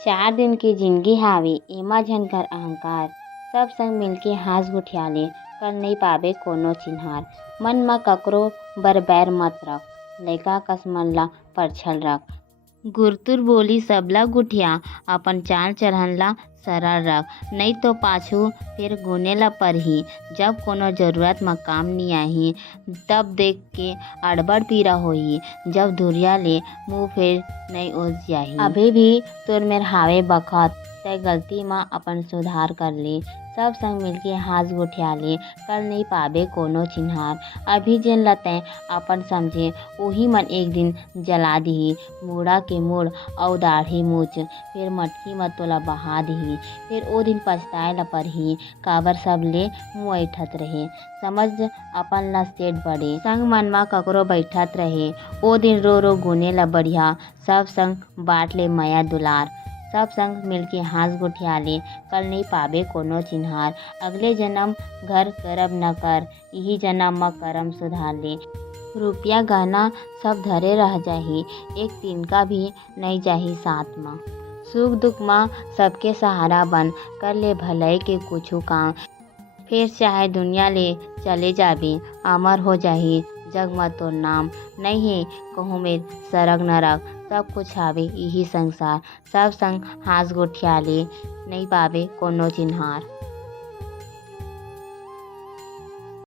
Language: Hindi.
4 दिन के जिनगी हावे एमा झन कर अहंकार। सब संग मिलके हाथ गुठियाले कर नइ पाबे कोनो चिन्हार। मन म ककरो बर बैर मत रख, लइका कस मन ल परछल रख। गुरतुर बोली सबला गुठिया अपन चाल चलन ल सरल रख, नइ तो पाछू फेर गुने ल परही। जब कोनो जरूरत म काम नी आही तब देख के अड़बड़ पीरा होही। जब दुरिहा ले मुंह फेर नइ ओस जाही। अभी भी तोर मेर हावे बखत, तै गलती म अपन सुधार कर ले। सब संग मिलके हाथ गुठियाले कर नइ पाबे कोनो चिन्हार। अभी जेन ल तैं अपन समझे ओही मन एक दिन जला दिही। मुड़ा के मुड़ अउ दाढ़ी मूछ फेर मटकी म तोला बहा दिही। फेर ओ दिन पछताए ल परही काबर सब ले मुंह ऐठत रहें। समझ अपन ल सेठ बड़े संग मन म ककरो बइठत रहे। ओ दिन रो रो गुने ल बड़िहा सब संग बाट ले माया दुलार। सब संग मिलके हाथ गुठियाले कर नइ पाबे कोनो चिन्हार। अगले जन्म घर करब न कर, इही जन्म म करम सुधार ले। रुपिया गहना सब धरे रह जाही, एक तिनका भी नइ जाही साथ म। सुख दुख म सबके सहारा बन, कर ले भलई के कुछु काम। फेर चाहे दुनिया ले चले जाबे, अमर हो जाही जग म तोर नाम। नइ हे कहूँ मेर सरग नरक, सब कुछ हावे इही संसार। सब संग हाथ गुठियाले नइ पाबे कोनो चिन्हार।